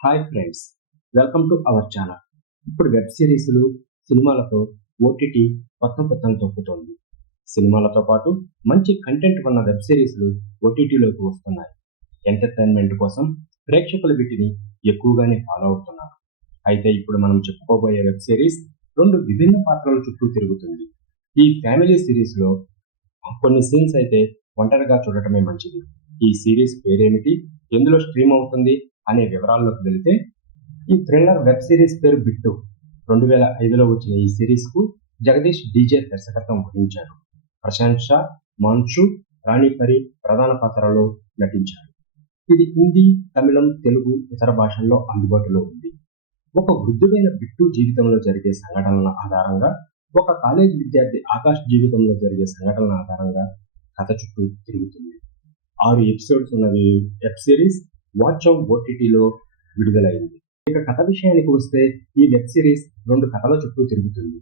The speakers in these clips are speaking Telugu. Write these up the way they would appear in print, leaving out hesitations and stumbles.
Hi friends, welcome to our channel. ఇప్పుడు వెబ్ సిరీస్లు, సినిమాలతో ఓటీటీ కొత్త కొత్తను తొక్కుతోంది. సినిమాలతో పాటు మంచి కంటెంట్ ఉన్న వెబ్ సిరీస్లు ఓటీటీలోకి వస్తున్నాయి. ఎంటర్టైన్మెంట్ కోసం ప్రేక్షకులు వీటిని ఎక్కువగానే ఫాలో అవుతున్నారు. అయితే ఇప్పుడు మనం చెప్పుకోబోయే వెబ్ సిరీస్ రెండు విభిన్న పాత్రల చుట్టూ తిరుగుతుంది. ఈ ఫ్యామిలీ సిరీస్లో కొన్ని సీన్స్ అయితే ఒంటరిగా చూడటమే మంచిది. ఈ సిరీస్ పేరేమిటి, ఎందులో స్ట్రీమ్ అవుతుంది అనే వివరాల్లోకి వెళితే, ఈ థ్రిల్లర్ వెబ్ సిరీస్ పేరు బిట్టు. 2005లో వచ్చిన ఈ సిరీస్కు జగదీష్ డీజే దర్శకత్వం వహించారు. ప్రశాంత్ షా, మాన్షు, రాణి పరి ప్రధాన పాత్రలో నటించారు. ఇది హిందీ, తమిళం, తెలుగు, ఇతర భాషల్లో అందుబాటులో ఉంది. ఒక వృద్ధుడైన బిట్టు జీవితంలో జరిగే సంఘటనల ఆధారంగా, ఒక కాలేజ్ విద్యార్థి ఆకాష్ జీవితంలో జరిగే సంఘటనల ఆధారంగా కథ చుట్టూ తిరుగుతుంది. 6 ఎపిసోడ్స్ ఉన్న ఈ వెబ్ సిరీస్ వాచ్ అవుట్ ఓటీటీలో విడుదలైంది. ఇక కథ విషయానికి వస్తే, ఈ వెబ్ సిరీస్ 2 కథల చుట్టూ తిరుగుతుంది.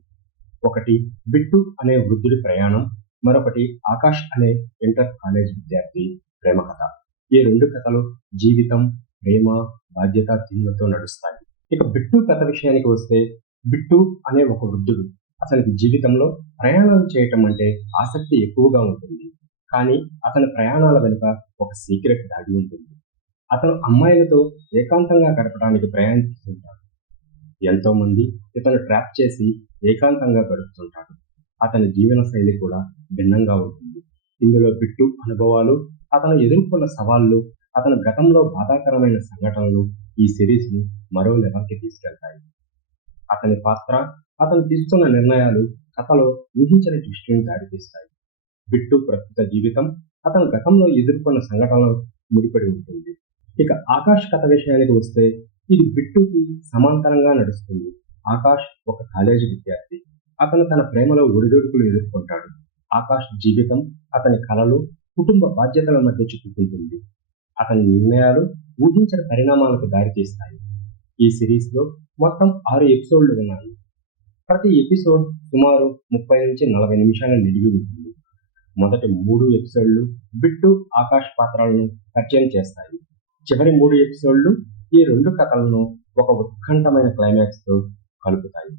ఒకటి బిట్టు అనే వృద్ధుడి ప్రయాణం, మరొకటి ఆకాష్ అనే ఇంటర్ కాలేజ్ విద్యార్థి ప్రేమ కథ. ఈ 2 కథలు జీవితం, ప్రేమ, బాధ్యత థీమ్లతో నడుస్తాయి. ఇక బిట్టు కథ విషయానికి వస్తే, బిట్టు అనే ఒక వృద్ధుడు. అతనికి జీవితంలో ప్రయాణాలు చేయటం అంటే ఆసక్తి ఎక్కువగా ఉంటుంది. కానీ అతని ప్రయాణాల వెనుక ఒక సీక్రెట్ దాగి ఉంటుంది. అతను అమ్మాయిలతో ఏకాంతంగా గడపడానికి ప్రయాణిస్తుంటాడు. ఎంతో మంది ఇతను ట్రాప్ చేసి ఏకాంతంగా గడుపుతుంటాడు. అతని జీవన శైలి కూడా భిన్నంగా ఉంటుంది. ఇందులో బిట్టు అనుభవాలు, అతను ఎదుర్కొన్న సవాళ్లు, అతని గతంలో బాధాకరమైన సంఘటనలు ఈ సిరీస్ని మరో లెవెల్కి తీసుకెళ్తాయి. అతని పాత్ర, అతను తీసుకున్న నిర్ణయాలు కథలో ఊహించని ట్విస్టులను దారితీస్తాయి. బిట్టు ప్రస్తుత జీవితం, అతను గతంలో ఎదుర్కొన్న సంఘటనలు ముడిపడి ఉంటుంది. ఇక ఆకాష్ కథ విషయానికి వస్తే, ఇది బిట్టుకి సమాంతరంగా నడుస్తుంది. ఆకాష్ ఒక కాలేజీ విద్యార్థి. అతను తన ప్రేమలో ఒడిదొడుకులు ఎదుర్కొంటాడు. ఆకాష్ జీవితం, అతని కలలు, కుటుంబ బాధ్యతల మధ్య చిక్కుకుంటుంది. అతని నిర్ణయాలు ఊహించని పరిణామాలకు దారితీస్తాయి. ఈ సిరీస్లో మొత్తం 6 ఎపిసోడ్లు ఉన్నాయి. ప్రతి ఎపిసోడ్ సుమారు 30 నుంచి 40 నిమిషాల నిడివి ఉంటుంది. మొదటి 3 ఎపిసోడ్లు బిట్టు, ఆకాష్ పాత్రలను పరిచయం చేస్తాయి. చివరి 3 ఎపిసోడ్లు ఈ 2 కథలను ఒక ఉత్కంఠమైన క్లైమాక్స్తో కలుపుతాయి.